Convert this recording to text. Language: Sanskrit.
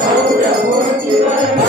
भवति अनुभव